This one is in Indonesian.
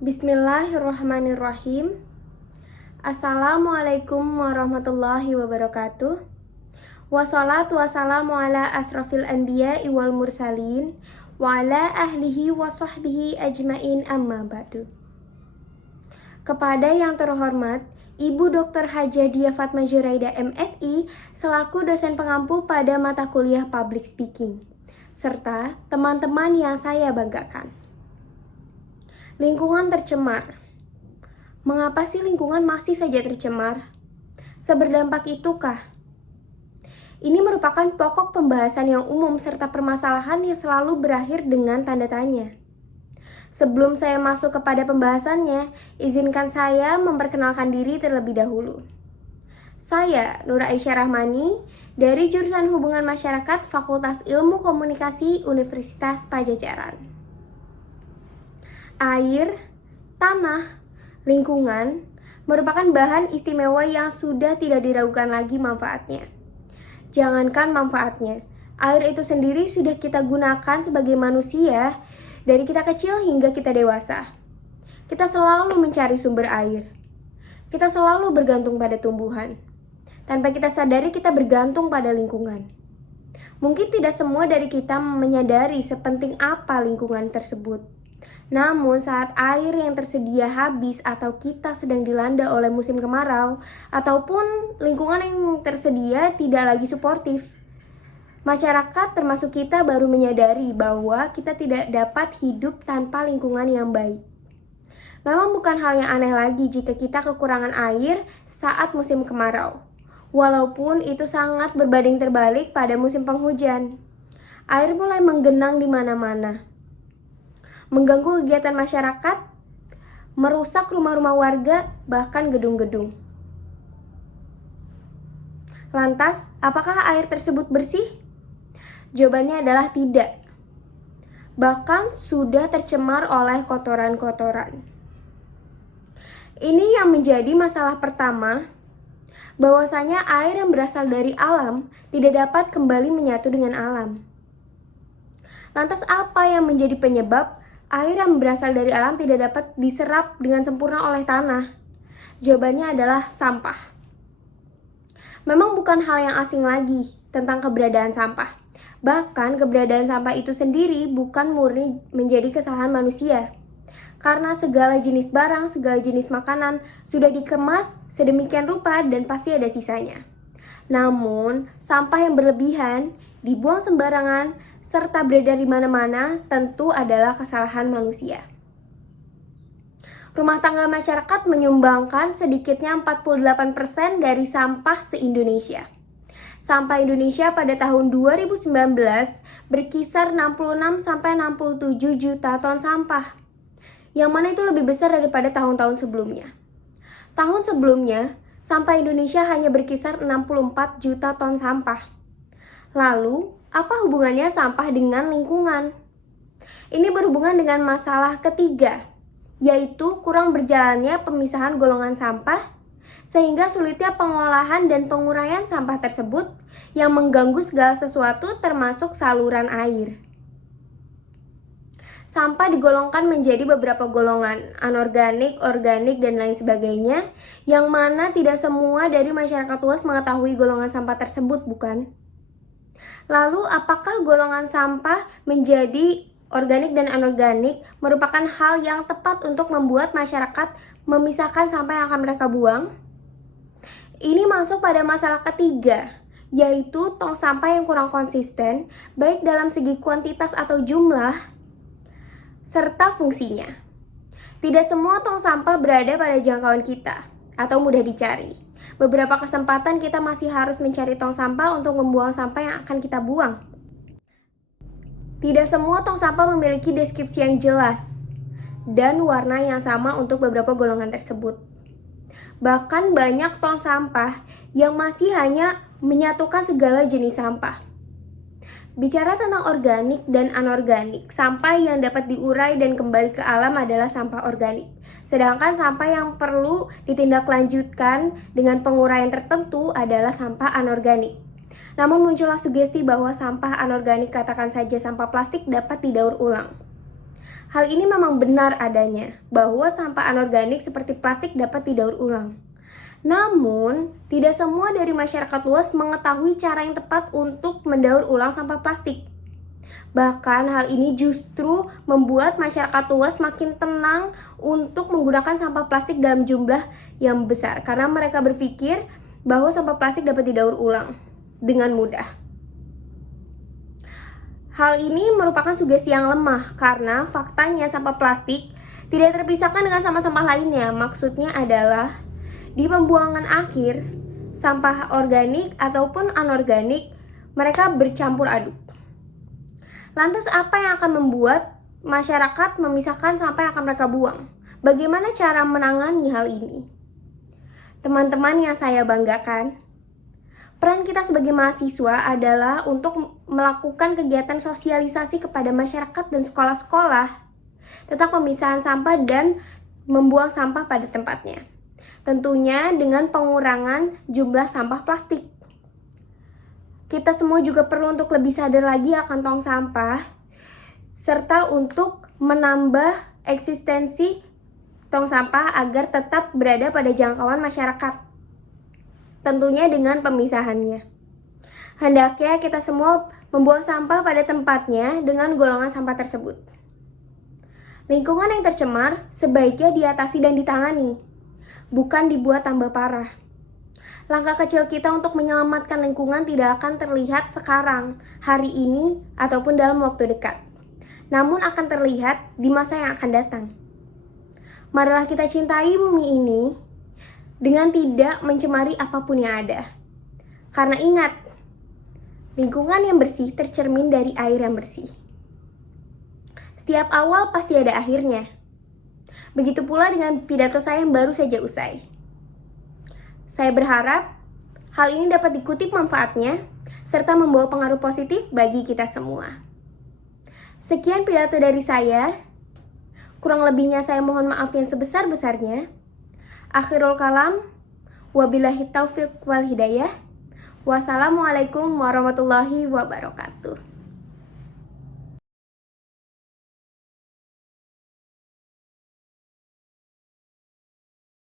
Bismillahirrahmanirrahim. Assalamualaikum warahmatullahi wabarakatuh. Wassalatu wassalamu ala asrafil anbiya'i wal mursalin wa ala ahlihi wa sahbihi ajmain amma ba'du. Kepada yang terhormat Ibu Dr. Hajah Diah Fatma Juraida MSI selaku dosen pengampu pada mata kuliah Public Speaking, serta teman-teman yang saya banggakan. Lingkungan tercemar. Mengapa sih lingkungan masih saja tercemar? Seberdampak itukah? Ini merupakan pokok pembahasan yang umum serta permasalahan yang selalu berakhir dengan tanda tanya. Sebelum saya masuk kepada pembahasannya, izinkan saya memperkenalkan diri terlebih dahulu. Saya Nur Aisyah Rahmani dari jurusan Hubungan Masyarakat Fakultas Ilmu Komunikasi Universitas Padjadjaran. Air, tanah, lingkungan merupakan bahan istimewa yang sudah tidak diragukan lagi manfaatnya. Jangankan manfaatnya, air itu sendiri sudah kita gunakan sebagai manusia dari kita kecil hingga kita dewasa. Kita selalu mencari sumber air. Kita selalu bergantung pada tumbuhan. Tanpa kita sadari kita bergantung pada lingkungan. Mungkin tidak semua dari kita menyadari sepenting apa lingkungan tersebut. Namun saat air yang tersedia habis atau kita sedang dilanda oleh musim kemarau ataupun lingkungan yang tersedia tidak lagi suportif, masyarakat termasuk kita baru menyadari bahwa kita tidak dapat hidup tanpa lingkungan yang baik. Memang bukan hal yang aneh lagi jika kita kekurangan air saat musim kemarau, walaupun itu sangat berbanding terbalik pada musim penghujan. Air mulai menggenang di mana-mana, mengganggu kegiatan masyarakat, merusak rumah-rumah warga, bahkan gedung-gedung. Lantas, apakah air tersebut bersih? Jawabannya adalah tidak. Bahkan sudah tercemar oleh kotoran-kotoran. Ini yang menjadi masalah pertama, bahwasanya air yang berasal dari alam tidak dapat kembali menyatu dengan alam. Lantas apa yang menjadi penyebab air yang berasal dari alam tidak dapat diserap dengan sempurna oleh tanah? Jawabannya adalah sampah. Memang bukan hal yang asing lagi tentang keberadaan sampah. Bahkan keberadaan sampah itu sendiri bukan murni menjadi kesalahan manusia. Karena segala jenis barang, segala jenis makanan sudah dikemas sedemikian rupa dan pasti ada sisanya. Namun, sampah yang berlebihan, dibuang sembarangan, serta beredar di mana-mana tentu adalah kesalahan manusia. Rumah tangga masyarakat menyumbangkan sedikitnya 48% dari sampah se-Indonesia. Sampah Indonesia pada tahun 2019 berkisar 66-67 juta ton sampah, yang mana itu lebih besar daripada tahun-tahun sebelumnya. Tahun sebelumnya, sampah Indonesia hanya berkisar 64 juta ton sampah. Lalu, apa hubungannya sampah dengan lingkungan? Ini berhubungan dengan masalah ketiga, yaitu kurang berjalannya pemisahan golongan sampah, sehingga sulitnya pengolahan dan penguraian sampah tersebut yang mengganggu segala sesuatu termasuk saluran air. Sampah digolongkan menjadi beberapa golongan, anorganik, organik, dan lain sebagainya, yang mana tidak semua dari masyarakat luas mengetahui golongan sampah tersebut, bukan? Lalu, apakah golongan sampah menjadi organik dan anorganik merupakan hal yang tepat untuk membuat masyarakat memisahkan sampah yang akan mereka buang? Ini masuk pada masalah ketiga, yaitu tong sampah yang kurang konsisten, baik dalam segi kuantitas atau jumlah, serta fungsinya. Tidak semua tong sampah berada pada jangkauan kita atau mudah dicari. Beberapa kesempatan kita masih harus mencari tong sampah untuk membuang sampah yang akan kita buang. Tidak semua tong sampah memiliki deskripsi yang jelas dan warna yang sama untuk beberapa golongan tersebut. Bahkan banyak tong sampah yang masih hanya menyatukan segala jenis sampah. Bicara tentang organik dan anorganik, sampah yang dapat diurai dan kembali ke alam adalah sampah organik. Sedangkan sampah yang perlu ditindaklanjutkan dengan penguraian tertentu adalah sampah anorganik. Namun muncullah sugesti bahwa sampah anorganik, katakan saja sampah plastik, dapat didaur ulang. Hal ini memang benar adanya, bahwa sampah anorganik seperti plastik dapat didaur ulang. Namun, tidak semua dari masyarakat luas mengetahui cara yang tepat untuk mendaur ulang sampah plastik. Bahkan hal ini justru membuat masyarakat luas makin tenang untuk menggunakan sampah plastik dalam jumlah yang besar, karena mereka berpikir bahwa sampah plastik dapat didaur ulang dengan mudah. Hal ini merupakan sugesti yang lemah karena faktanya sampah plastik tidak terpisahkan dengan sampah-sampah lainnya. Maksudnya adalah di pembuangan akhir, sampah organik ataupun anorganik mereka bercampur aduk. Lantas apa yang akan membuat masyarakat memisahkan sampah yang akan mereka buang? Bagaimana cara menangani hal ini? Teman-teman yang saya banggakan, peran kita sebagai mahasiswa adalah untuk melakukan kegiatan sosialisasi kepada masyarakat dan sekolah-sekolah tentang pemisahan sampah dan membuang sampah pada tempatnya. Tentunya dengan pengurangan jumlah sampah plastik. Kita semua juga perlu untuk lebih sadar lagi akan tong sampah, serta untuk menambah eksistensi tong sampah agar tetap berada pada jangkauan masyarakat. Tentunya dengan pemisahannya. Hendaknya kita semua membuang sampah pada tempatnya dengan golongan sampah tersebut. Lingkungan yang tercemar sebaiknya diatasi dan ditangani, bukan dibuat tambah parah. Langkah kecil kita untuk menyelamatkan lingkungan tidak akan terlihat sekarang, hari ini, ataupun dalam waktu dekat. Namun akan terlihat di masa yang akan datang. Marilah kita cintai bumi ini dengan tidak mencemari apapun yang ada. Karena ingat, lingkungan yang bersih tercermin dari air yang bersih. Setiap awal pasti ada akhirnya. Begitu pula dengan pidato saya yang baru saja usai. Saya berharap hal ini dapat dikutip manfaatnya, serta membawa pengaruh positif bagi kita semua. Sekian pidato dari saya. Kurang lebihnya saya mohon maaf yang sebesar-besarnya. Akhirul kalam, wabillahi taufiq wal hidayah. Wassalamualaikum warahmatullahi wabarakatuh.